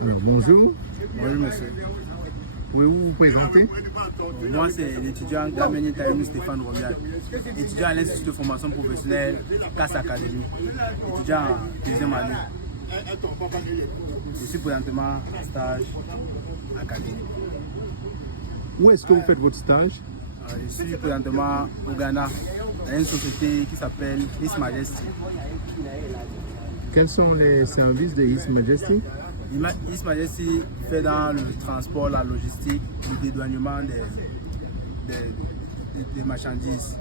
Bonjour. Bonjour monsieur. Pouvez-vous vous présenter? Moi c'est l'étudiant Kameni Taïmou Stéphane Romial, étudiant à l'Institut de formation professionnelle CAS Academy, étudiant en deuxième année. Je suis présentement en stage académique. Où est-ce que vous faites votre stage? Je suis présentement au Ghana, dans une société qui s'appelle His Majesty. Quels sont les services de His Majesty? His Majesty fait dans le transport, la logistique, le dédouanement des marchandises.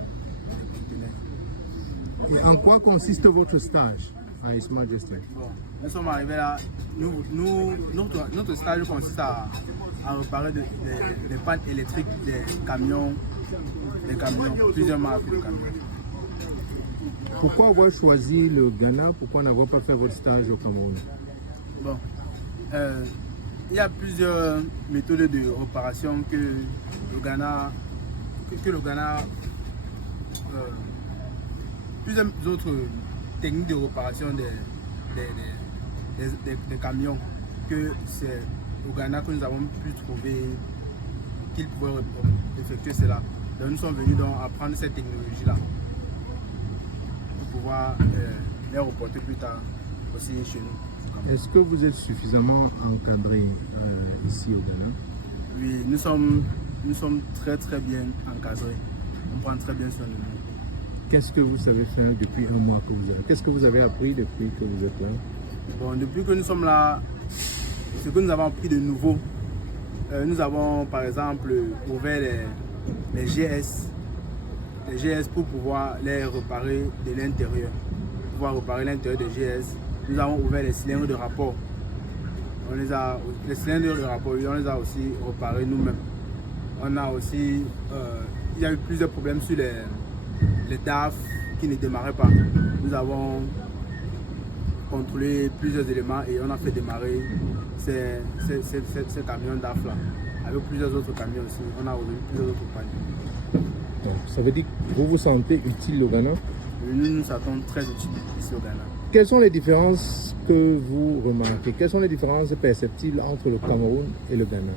Et en quoi consiste votre stage à His Majesty? Bon, nous sommes arrivés là, notre stage consiste à réparer des pannes électriques des camions, plusieurs marques de camions. Pourquoi avoir choisi le Ghana? Pourquoi n'avoir pas fait votre stage au Cameroun? Bon, il y a plusieurs méthodes de réparation que le Ghana, plusieurs autres techniques de réparation des camions que c'est au Ghana que nous avons pu trouver qu'ils pouvaient effectuer cela. Donc nous sommes venus donc apprendre cette technologie-là pour pouvoir les reporter plus tard aussi chez nous. Est-ce que vous êtes suffisamment encadré ici au Ghana? Oui, nous sommes très bien encadrés. On prend très bien soin de nous. Qu'est-ce que vous savez faire depuis un mois que vous avez? Qu'est-ce que vous avez appris depuis que vous êtes là? Bon, depuis que nous sommes là, ce que nous avons appris de nouveau, nous avons par exemple ouvert les GS pour pouvoir les réparer de l'intérieur. Pour pouvoir réparer l'intérieur des GS, nous avons ouvert les cylindres de rapport. Les cylindres de rapport, on les a aussi réparés nous-mêmes. On a aussi, il y a eu plusieurs problèmes sur les DAF qui ne démarraient pas. Nous avons contrôlé plusieurs éléments et on a fait démarrer ces camions DAF là. Avec plusieurs autres camions aussi, on a résolu plusieurs autres pannes. Donc, ça veut dire que vous vous sentez utile au Ghana? Nous nous sentons très utiles ici au Ghana. Quelles sont les différences que vous remarquez? Quelles sont les différences perceptibles entre le Cameroun et le Ghana?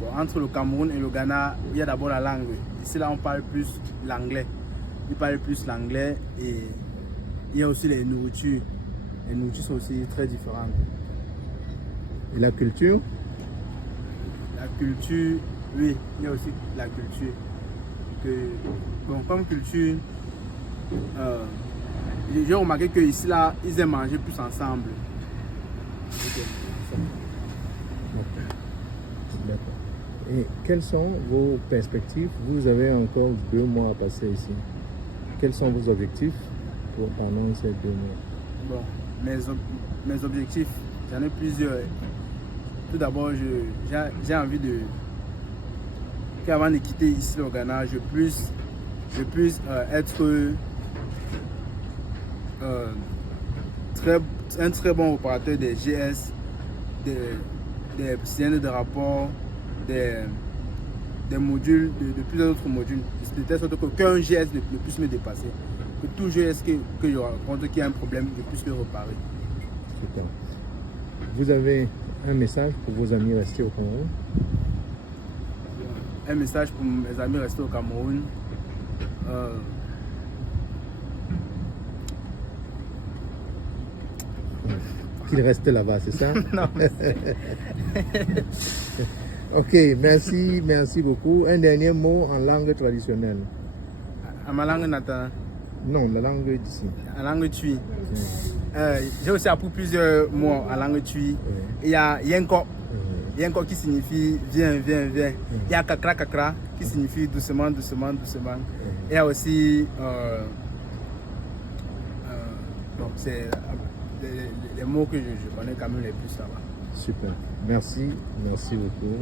Bon, entre le Cameroun et le Ghana, il y a d'abord la langue. Ici là on parle plus l'anglais. Ils parlent plus l'anglais et il y a aussi les nourritures. Les nourritures sont aussi très différentes. Et la culture? La culture, oui, il y a aussi la culture. Bon, comme culture, j'ai remarqué qu'ici là, ils aiment manger plus ensemble. D'accord. Et quelles sont vos perspectives? Vous avez encore 2 mois à passer ici. Quels sont vos objectifs pendant ces 2 mois? Bon, mes objectifs, j'en ai plusieurs. Tout d'abord, j'ai envie qu'avant de quitter ici le Ghana, je puisse être un très bon opérateur des GS, des cylindres de rapport, des modules, de plusieurs autres modules, de telle sorte qu'un GS ne puisse me dépasser. Que tout GS que je rencontre qui a un problème, je puisse le réparer. Super. Vous avez un message pour vos amis restés au Cameroun? Un message pour mes amis restés au Cameroun. Qu'ils restent là-bas, c'est ça? Non. Ok, merci beaucoup. Un dernier mot en langue traditionnelle. À ma langue natale. Non, la langue d'ici. En langue tui. J'ai aussi appris plusieurs mots en langue tui. Il y a yenko. Yenko qui signifie viens. Il y a kakra qui signifie doucement. Il y a aussi bon, c'est les mots que je connais quand même les plus là-bas. Super. Merci beaucoup.